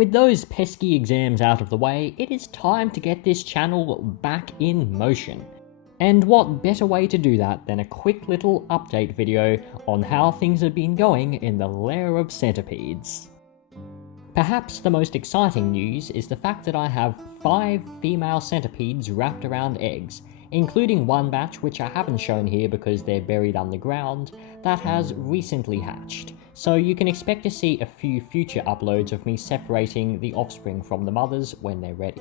With those pesky exams out of the way, it is time to get this channel back in motion. And what better way to do that than a quick little update video on how things have been going in the Lair of Centipedes. Perhaps the most exciting news is the fact that I have 5 female centipedes wrapped around eggs, including one batch which I haven't shown here because they're buried underground, that has recently hatched, so you can expect to see a few future uploads of me separating the offspring from the mothers when they're ready.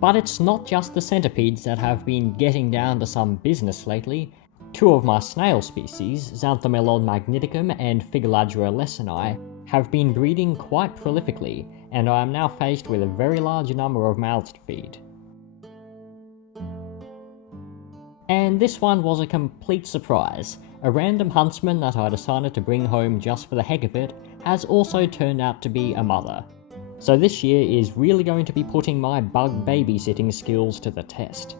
But it's not just the centipedes that have been getting down to some business lately. 2 of my snail species, Xanthomelon magniticum and Figeladra lesoni, have been breeding quite prolifically, and I am now faced with a very large number of mouths to feed. And this one was a complete surprise. A random huntsman that I decided to bring home just for the heck of it has also turned out to be a mother. So this year is really going to be putting my bug babysitting skills to the test.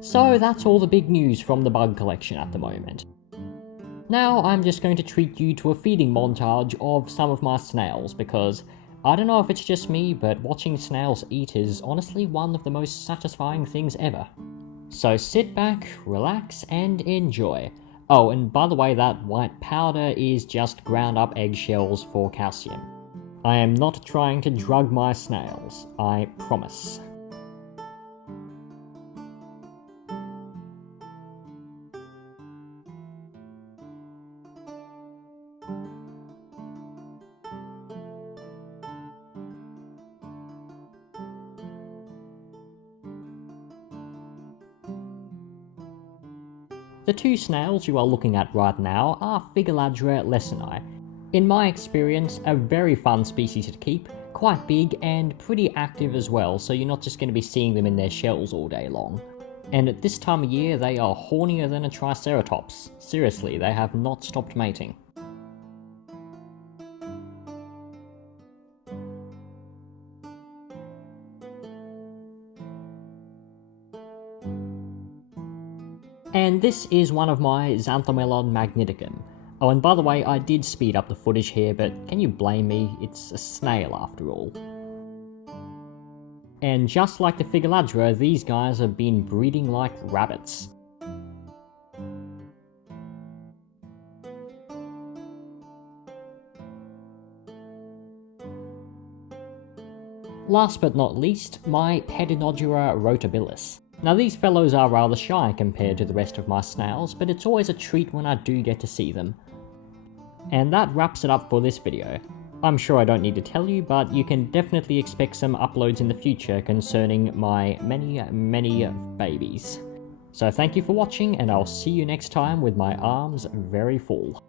So that's all the big news from the bug collection at the moment. Now I'm just going to treat you to a feeding montage of some of my snails, because I don't know if it's just me, but watching snails eat is honestly one of the most satisfying things ever. So sit back, relax, and enjoy. Oh, and by the way, that white powder is just ground up eggshells for calcium. I am not trying to drug my snails, I promise. The 2 snails you are looking at right now are Figeladra lesoni. In my experience, a very fun species to keep, quite big and pretty active as well, so you're not just going to be seeing them in their shells all day long. And at this time of year, they are hornier than a triceratops. Seriously, they have not stopped mating. And this is one of my Xanthomelon magniticum. Oh, and by the way, I did speed up the footage here, but can you blame me? It's a snail after all. And just like the Figeladra, these guys have been breeding like rabbits. Last but not least, my Pedinodura rotabilis. Now these fellows are rather shy compared to the rest of my snails, but it's always a treat when I do get to see them. And that wraps it up for this video. I'm sure I don't need to tell you, but you can definitely expect some uploads in the future concerning my many babies. So thank you for watching, and I'll see you next time with my arms very full.